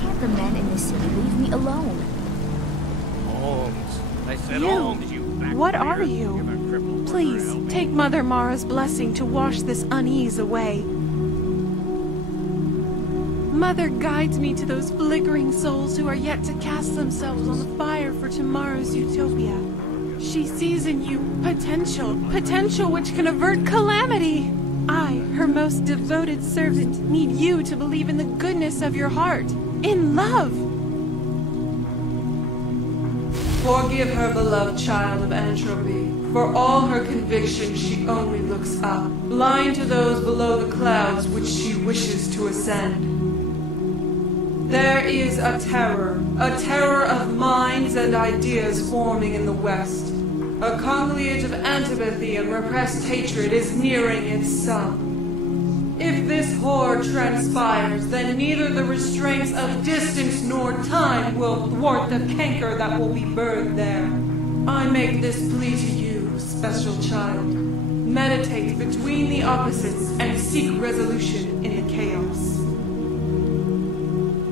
can't the men in the city leave me alone? Holmes. I said Holmes, you back What there. are You're you? the crippled Please, worker, help me. take Mother Mara's blessing to wash this unease away. Mother guides me to those flickering souls who are yet to cast themselves on the fire for tomorrow's utopia. She sees in you potential which can avert calamity. I, her most devoted servant, need you to believe in the goodness of your heart, in love. Forgive her, beloved child of entropy. For all her convictions, she only looks up, blind to those below the clouds which she wishes to ascend. There is a terror of minds and ideas forming in the West. A conclave of antipathy and repressed hatred is nearing its sum. If this horror transpires, then neither the restraints of distance nor time will thwart the canker that will be birthed there. I make this plea to you, special child. Meditate between the opposites and seek resolution in the chaos.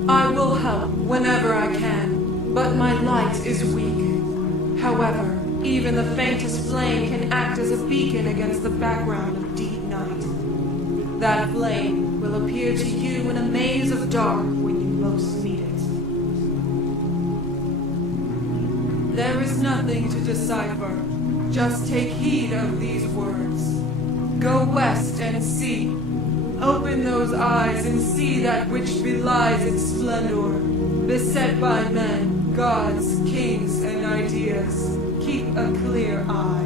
I will help whenever I can, but my light is weak. However, even the faintest flame can act as a beacon against the background of deep night. That flame will appear to you in a maze of dark when you most need it. There is nothing to decipher. Just take heed of these words. Go west and see. Open those eyes and see that which belies its splendor. Beset by men, gods, kings, and ideas. Keep a clear eye.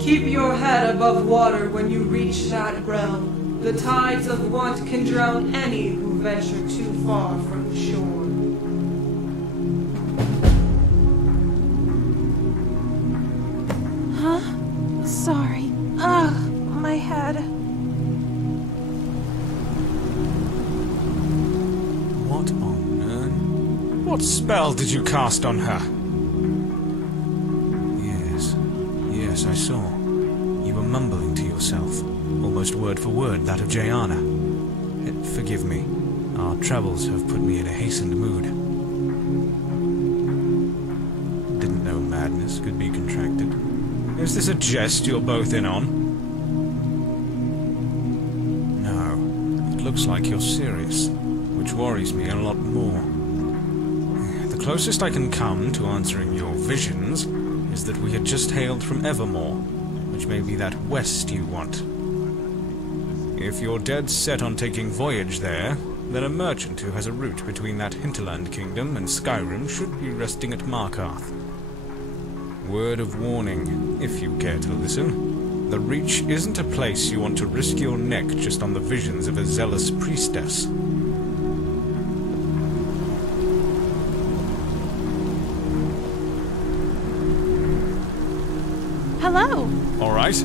Keep your head above water when you reach that realm. The tides of want can drown any who venture too far from the shore. Huh? Sorry. Ugh, my head. What on earth? What spell did you cast on her? Yes, I saw. You were mumbling to yourself, almost word for word that of Jayana. Forgive me. Our travels have put me in a hastened mood. Didn't know madness could be contracted. Is this a jest you're both in on? No. It looks like you're serious, which worries me a lot more. The closest I can come to answering your visions is that we had just hailed from Evermore, which may be that west you want. If you're dead set on taking voyage there, then a merchant who has a route between that hinterland kingdom and Skyrim should be resting at Markarth. Word of warning, if you care to listen. The Reach isn't a place you want to risk your neck just on the visions of a zealous priestess. Hello. All right.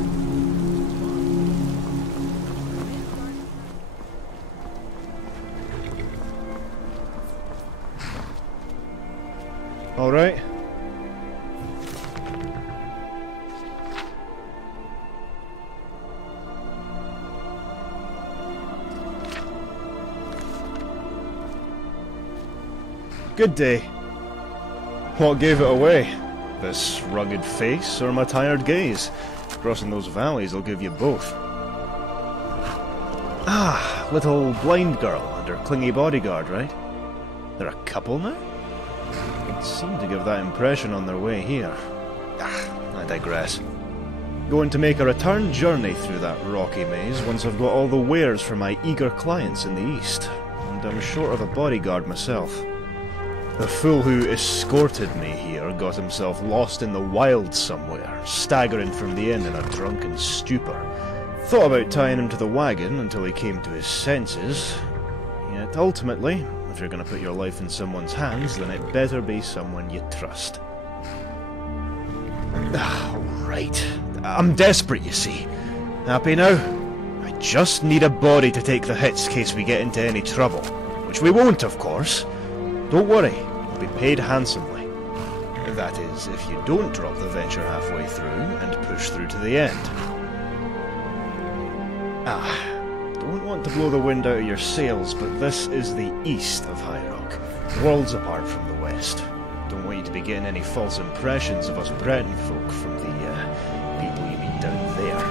All right. Good day. What gave it away? This rugged face or my tired gaze? Crossing those valleys will give you both. Ah, little blind girl and her clingy bodyguard, right? They're a couple now? It seemed to give that impression on their way here. I digress. Going to make a return journey through that rocky maze once I've got all the wares for my eager clients in the east, and I'm short of a bodyguard myself. The fool who escorted me here got himself lost in the wilds somewhere, staggering from the inn in a drunken stupor. Thought about tying him to the wagon until he came to his senses, yet ultimately, if you're going to put your life in someone's hands, then it better be someone you trust. Alright. I'm desperate, you see. Happy now? I just need a body to take the hits in case we get into any trouble. Which we won't, of course. Don't worry, you'll be paid handsomely. That is, if you don't drop the venture halfway through and push through to the end. Don't want to blow the wind out of your sails, but this is the east of High Rock, worlds apart from the west. Don't want you to be getting any false impressions of us Breton folk from the people you meet down there.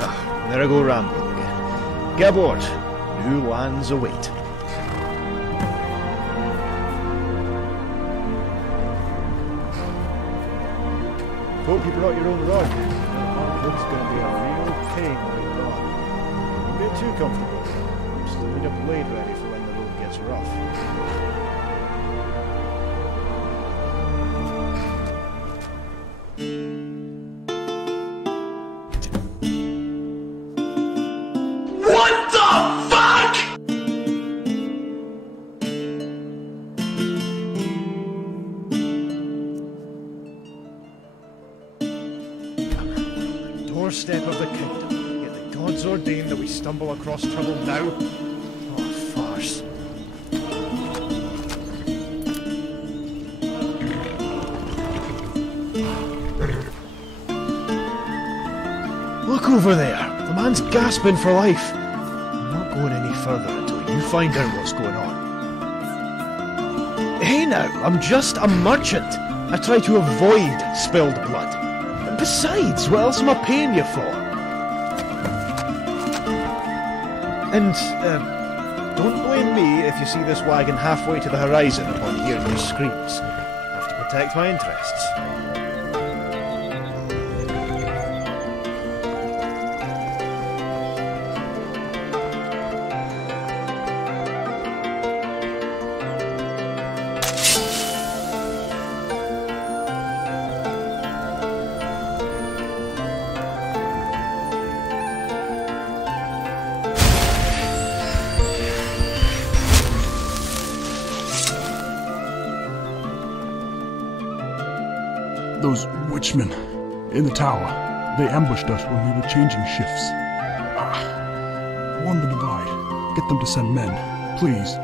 Ah, there I go rambling again. Get aboard. New lands await. Hope you brought your own rod. It's going to be a real pain when you're gone. Don't get too comfortable. Still need a blade ready for when the road gets rough. Doorstep of the kingdom, yet the gods ordain that we stumble across trouble now? What a farce. Look over there! The man's gasping for life! I'm not going any further until you find out what's going on. Hey now, I'm just a merchant! I try to avoid spilled blood. Besides, what else am I paying you for? And, don't blame me if you see this wagon halfway to the horizon upon hearing your screams. I have to protect my interests. Those witchmen in the tower, they ambushed us when we were changing shifts. Warn the divide. Get them to send men, please.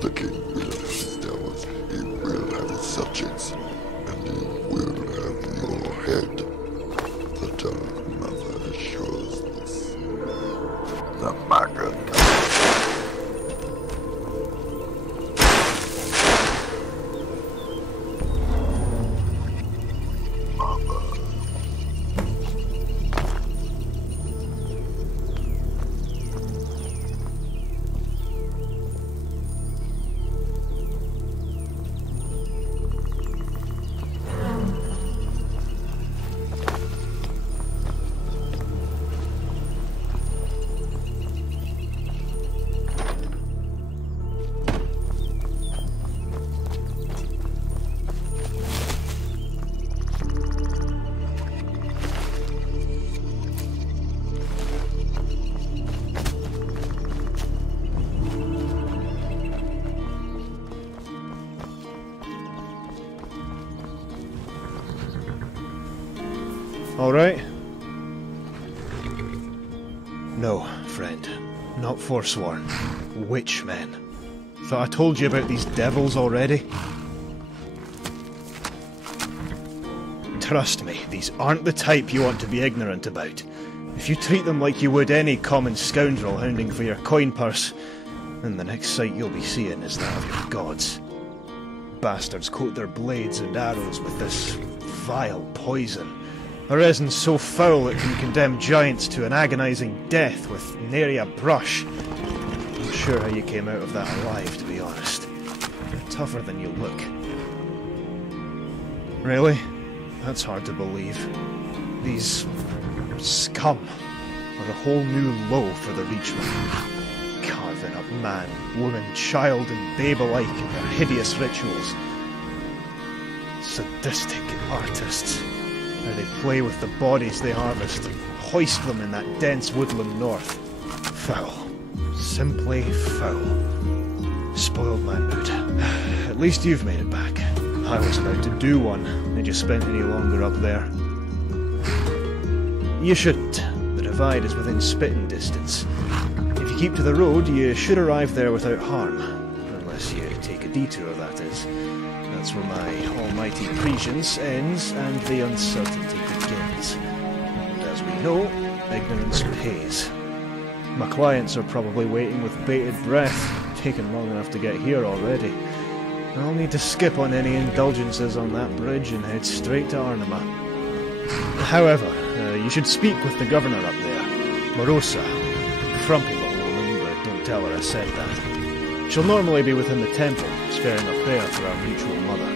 The king will have his towers, he will have his subjects, and he will have your head. The Dark Mother assures this. The maggot. Alright? No, friend. Not forsworn. Witchmen. Thought I told you about these devils already? Trust me, these aren't the type you want to be ignorant about. If you treat them like you would any common scoundrel hounding for your coin purse, then the next sight you'll be seeing is that of your gods. Bastards coat their blades and arrows with this vile poison. A resin so foul it can condemn giants to an agonizing death with nary a brush. I'm not sure how you came out of that alive, to be honest. You're tougher than you look. Really? That's hard to believe. These scum are a whole new low for the Reachmen. Carving up man, woman, child and babe alike in their hideous rituals. Sadistic artists. How they play with the bodies they harvest and hoist them in that dense woodland north. Foul. Simply foul. Spoiled my mood. At least you've made it back. I was about to do one. Had you spent any longer up there? You shouldn't. The divide is within spitting distance. If you keep to the road, you should arrive there without harm. Unless you take a detour, that is. That's where my almighty prescience ends and the uncertainty begins. And as we know, ignorance pays. My clients are probably waiting with bated breath, taken long enough to get here already. I'll need to skip on any indulgences on that bridge and head straight to Arnima. However, you should speak with the governor up there, Morosa. Frumpy little woman, but don't tell her I said that. She'll normally be within the temple, sparing a prayer for our mutual mother.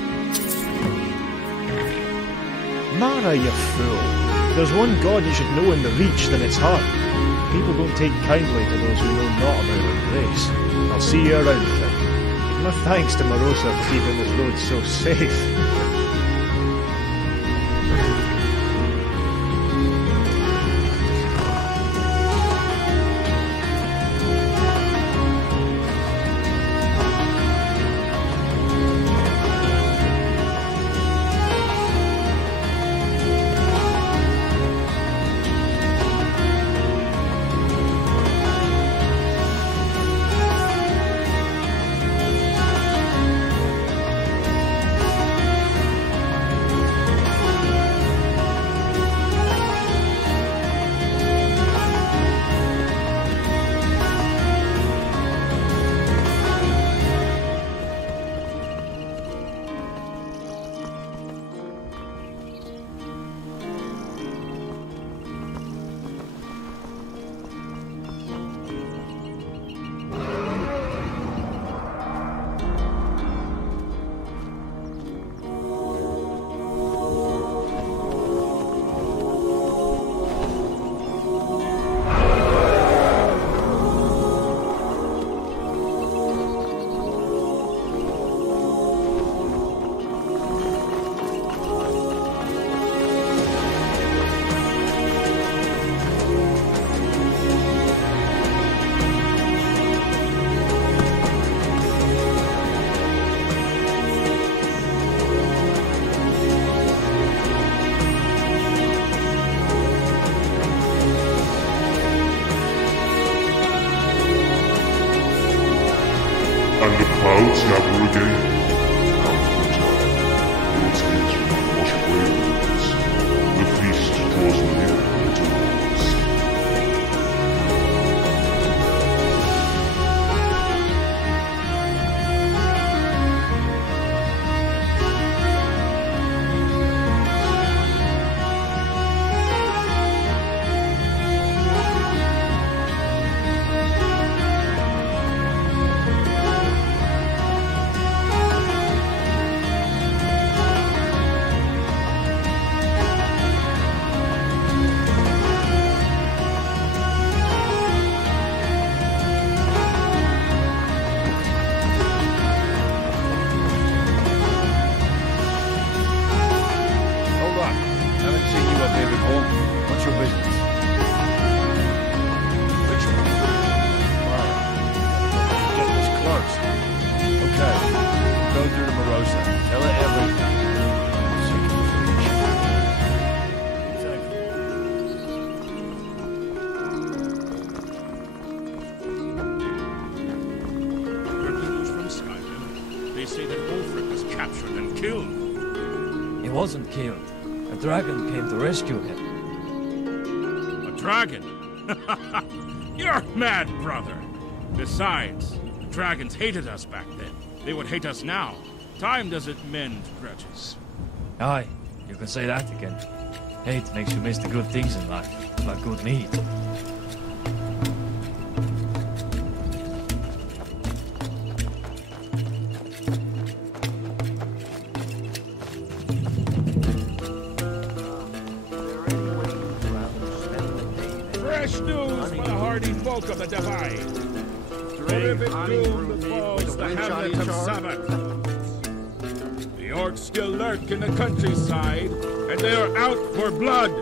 Mara, you fool! If there's one god you should know in the Reach, then it's her. People don't take kindly to those who know not about her grace. I'll see you around, friend. My thanks to Morosa for keeping this road so safe. And the clouds gather again. Out of time, your tears will wash away the winds. The feast draws near to us. Tell her everything. I'm sick of this. wasn't killed. A dragon came to rescue him. A dragon? You're mad, brother. Besides, the dragons hated us back then. They would hate us now. Time doesn't mend grudges. Aye, you can say that again. Hate makes you miss the good things in life, like good meat. Fresh news for the hardy folk of the Divide. Terrific doom befalls the hamlet of Sabbath. The orcs still lurk in the countryside, and they are out for blood.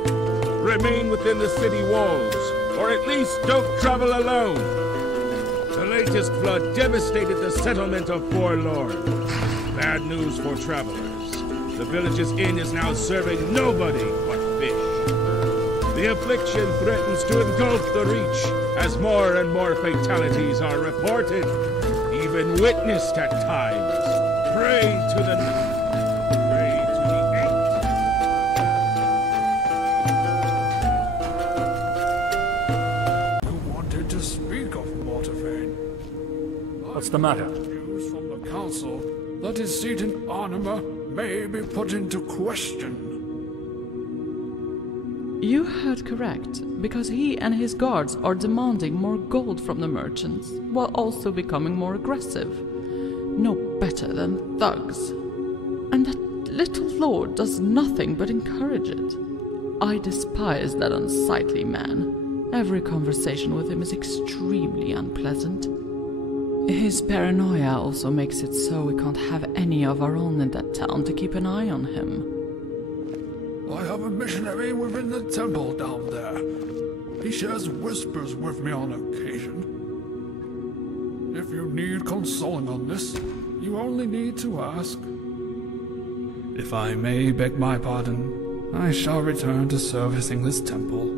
Remain within the city walls, or at least don't travel alone. The latest flood devastated the settlement of Forlorn. Bad news for travelers. The village's inn is now serving nobody but fish. The affliction threatens to engulf the Reach as more and more fatalities are reported, even witnessed at times. Pray to the You wanted to speak of Mortavane. What's the matter? News from the council that his seat in Anima may be put into question. You heard correct, because he and his guards are demanding more gold from the merchants, while also becoming more aggressive. No better than thugs. And that little lord does nothing but encourage it. I despise that unsightly man. Every conversation with him is extremely unpleasant. His paranoia also makes it so we can't have any of our own in that town to keep an eye on him. I have a missionary within the temple down there. He shares whispers with me on occasion. If you need consoling on this, you only need to ask. If I may beg my pardon, I shall return to servicing this temple.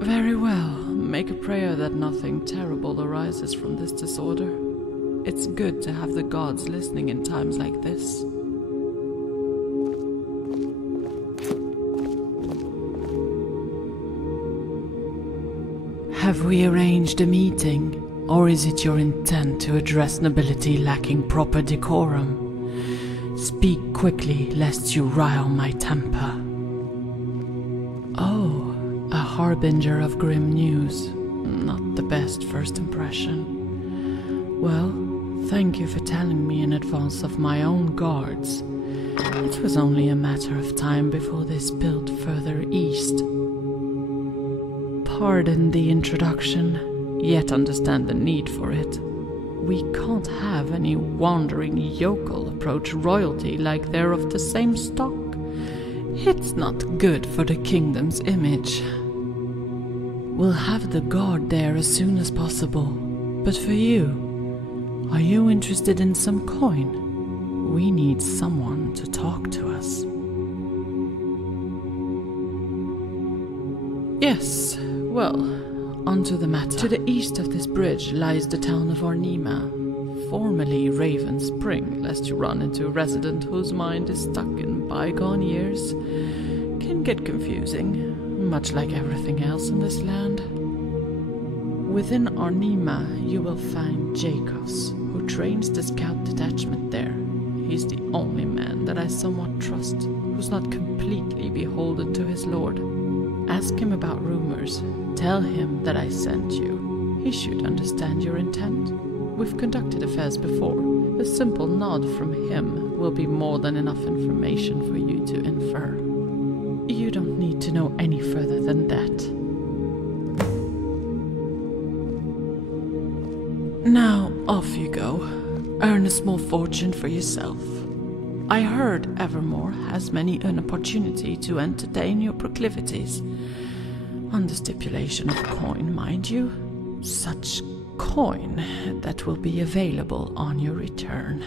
Very well. Make a prayer that nothing terrible arises from this disorder. It's good to have the gods listening in times like this. Have we arranged a meeting, or is it your intent to address nobility lacking proper decorum? Speak quickly, lest you rile my temper. Oh, a harbinger of grim news. Not the best first impression. Well, thank you for telling me in advance of my own guards. It was only a matter of time before they spilled further east. Pardon the introduction, yet understand the need for it. We can't have any wandering yokel approach royalty like they're of the same stock. It's not good for the kingdom's image. We'll have the guard there as soon as possible. But for you, are you interested in some coin? We need someone to talk to us. Yes. Well, onto the matter. To the east of this bridge lies the town of Arnima, formerly Raven Spring, lest you run into a resident whose mind is stuck in bygone years. Can get confusing, much like everything else in this land. Within Arnima, you will find Jacobs, who trains the scout detachment there. He's the only man that I somewhat trust, who's not completely beholden to his lord. Ask him about rumors. Tell him that I sent you. He should understand your intent. We've conducted affairs before. A simple nod from him will be more than enough information for you to infer. You don't need to know any further than that. Now, off you go. Earn a small fortune for yourself. I heard Evermore has many an opportunity to entertain your proclivities. On the stipulation of coin, mind you. Such coin that will be available on your return.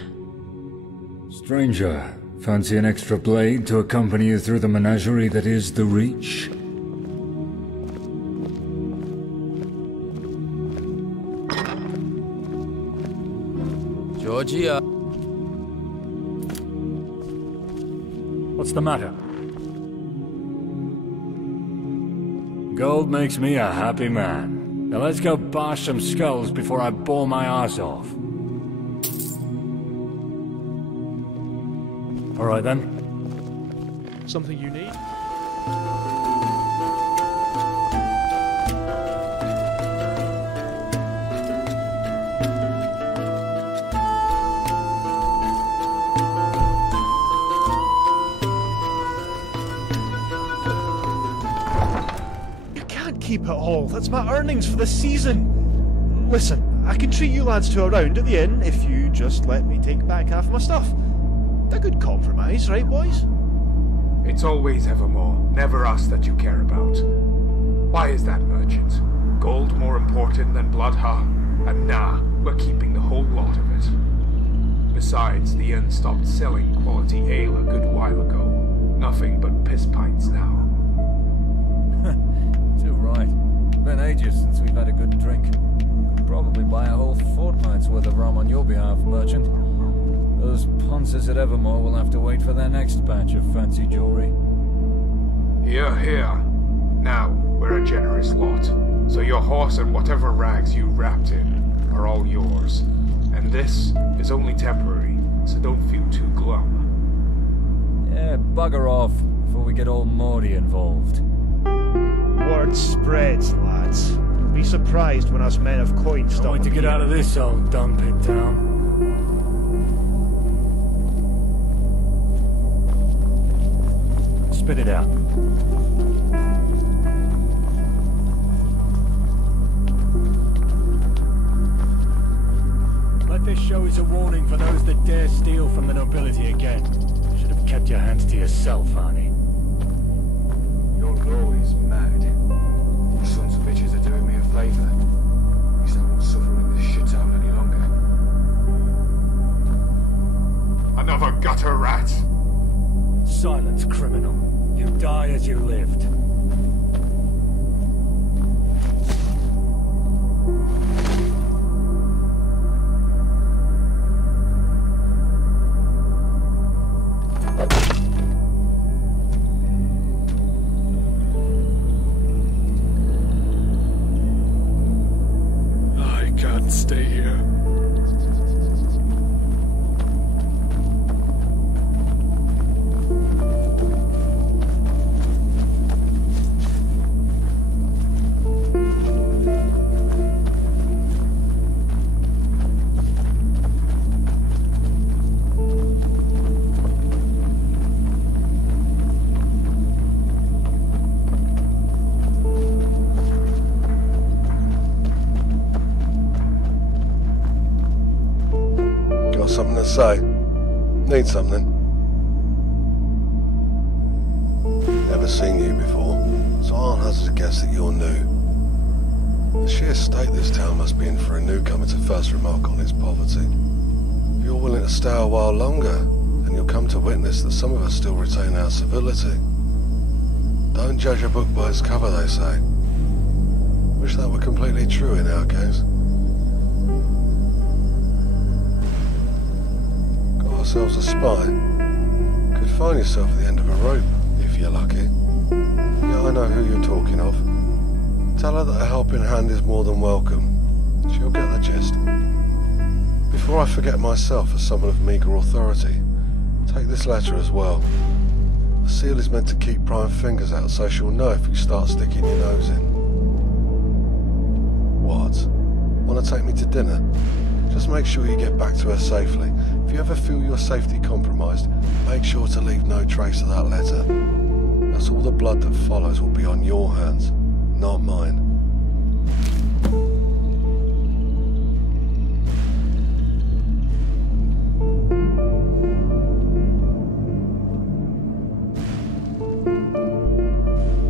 Stranger, fancy an extra blade to accompany you through the menagerie that is the Reach? Georgia. What's the matter? Gold makes me a happy man. Now let's go bash some skulls before I bore my arse off. Alright then. Something you need? Keep it all. That's my earnings for the season. Listen, I can treat you lads to a round at the inn if you just let me take back half my stuff. A good compromise, right, boys? It's always Evermore, never us that you care about. Why is that, merchant? Gold more important than blood, huh? And nah, we're keeping the whole lot of it. Besides, the inn stopped selling quality ale a good while ago. Nothing but piss pints now. Too right. Been ages since we've had a good drink. Could probably buy a whole fortnight's worth of rum on your behalf, merchant. Those ponces at Evermore will have to wait for their next batch of fancy jewelry. Here, here. Now, we're a generous lot, so your horse and whatever rags you wrapped in are all yours. And this is only temporary, so don't feel too glum. Yeah, bugger off before we get all Morty involved. Word spreads, lads. Be surprised when us men of coin stop. Wait to get out of this old dumping town. Spit it out. Let this show as a warning for those that dare steal from the nobility again. Should have kept your hands to yourself, Arnie. Your law is mad. You sons of bitches are doing me a favour. You I won't suffer in this shithole any longer. Another gutter rat! Silence, criminal. You die as you lived. Stay here. Something to say? Need something? Never seen you before, so I'll hazard a guess that you're new. The sheer state this town must be in for a newcomer to first remark on its poverty. If you're willing to stay a while longer, then you'll come to witness that some of us still retain our civility. Don't judge a book by its cover, they say. Wish that were completely true in our case. Ourselves a spy. Could find yourself at the end of a rope, if you're lucky. Yeah, I know who you're talking of. Tell her that a helping hand is more than welcome. She'll get the gist. Before I forget myself as someone of meagre authority, take this letter as well. The seal is meant to keep prying fingers out, so she'll know if you start sticking your nose in. What? Want to take me to dinner? Just make sure you get back to her safely. If you ever feel your safety compromised, make sure to leave no trace of that letter. That's all the blood that follows will be on your hands, not mine.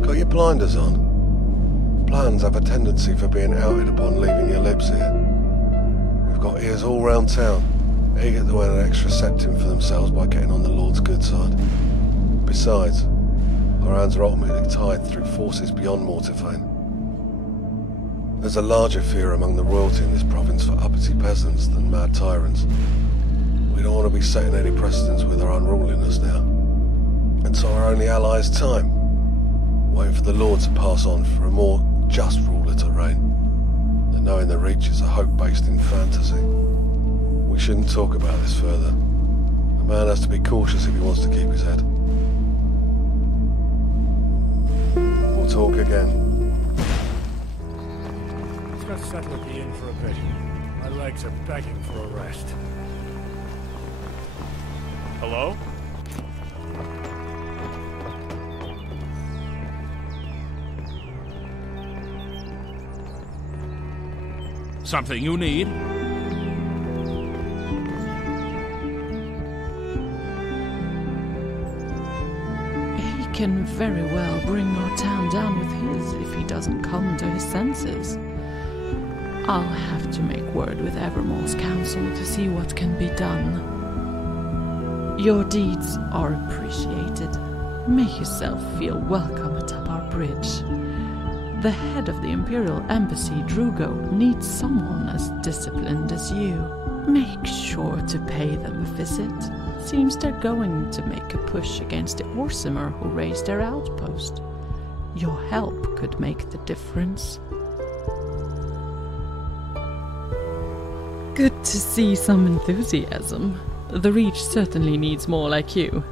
Got your blinders on? Plans have a tendency for being outed upon leaving your lips here. We've got ears all round town, eager to earn an extra septim for themselves by getting on the Lord's good side. Besides, our hands are ultimately tied through forces beyond Mortifane. There's a larger fear among the royalty in this province for uppity peasants than mad tyrants. We don't want to be setting any precedents with our unruliness now. and so our only ally's time. Waiting for the Lord to pass on for a more just ruler to reign. And knowing the Reach is a hope based in fantasy. We shouldn't talk about this further. A man has to be cautious if he wants to keep his head. We'll talk again. Let's go settle at the inn for a bit. My legs are begging for a rest. Hello? Something you need? He can very well bring our town down with his if he doesn't come to his senses. I'll have to make word with Evermore's council to see what can be done. Your deeds are appreciated. Make yourself feel welcome atop our bridge. The head of the Imperial Embassy, Drugo, needs someone as disciplined as you. Make sure to pay them a visit. Seems they're going to make a push against the Orsimer who raised their outpost. Your help could make the difference. Good to see some enthusiasm. The Reach certainly needs more like you.